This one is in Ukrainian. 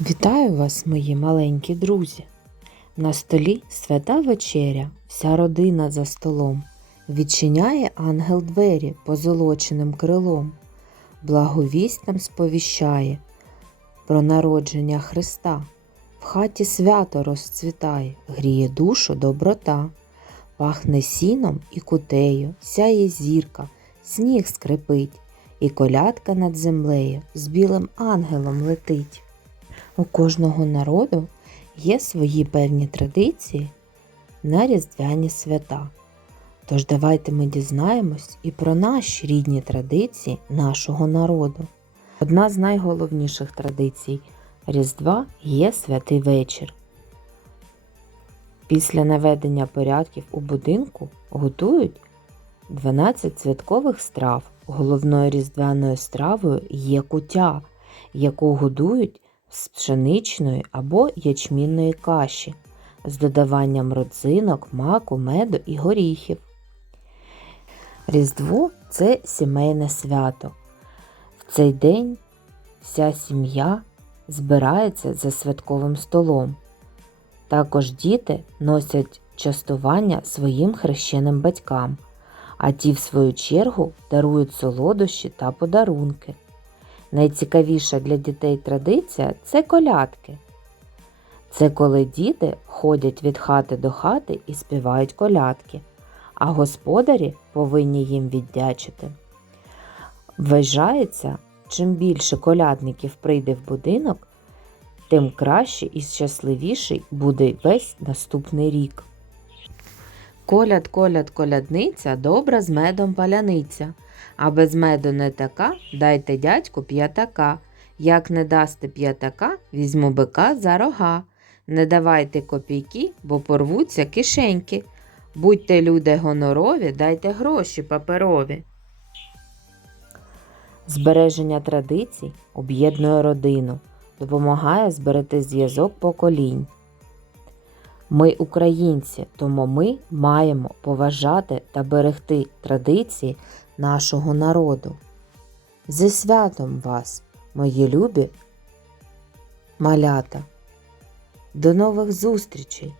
Вітаю вас, мої маленькі друзі! На столі свята вечеря, вся родина за столом. Відчиняє ангел двері позолоченим крилом, благовість нам сповіщає про народження Христа. В хаті свято розцвітає, гріє душу доброта, пахне сіном і кутею, сяє зірка, сніг скрипить, і колядка над землею з білим ангелом летить. У кожного народу є свої певні традиції на різдвяні свята. Тож давайте ми дізнаємось і про наші рідні традиції нашого народу. Одна з найголовніших традицій Різдва є святий вечір. Після наведення порядків у будинку готують 12 святкових страв. Головною різдвяною стравою є кутя, яку годують з пшеничної або ячмінної каші з додаванням родзинок, маку, меду і горіхів. Різдво це сімейне свято. В цей день вся сім'я збирається за святковим столом. Також діти носять частування своїм хрещеним батькам, а ті, в свою чергу, дарують солодощі та подарунки. Найцікавіша для дітей традиція це колядки. Це коли діти ходять від хати до хати і співають колядки, а господарі повинні їм віддячити. Вважається, чим більше колядників прийде в будинок, тим краще і щасливіший буде весь наступний рік. Коляд, коляд, колядниця, добра з медом паляниця. А без меду не така, дайте дядьку п'ятака. Як не дасте п'ятака, візьму бика за рога. Не давайте копійки, бо порвуться кишеньки. Будьте люди гонорові, дайте гроші паперові. Збереження традицій об'єднує родину, допомагає зберегти зв'язок поколінь. Ми українці, тому ми маємо поважати та берегти традиції нашого народу. Зі святом вас, мої любі малята! До нових зустрічей!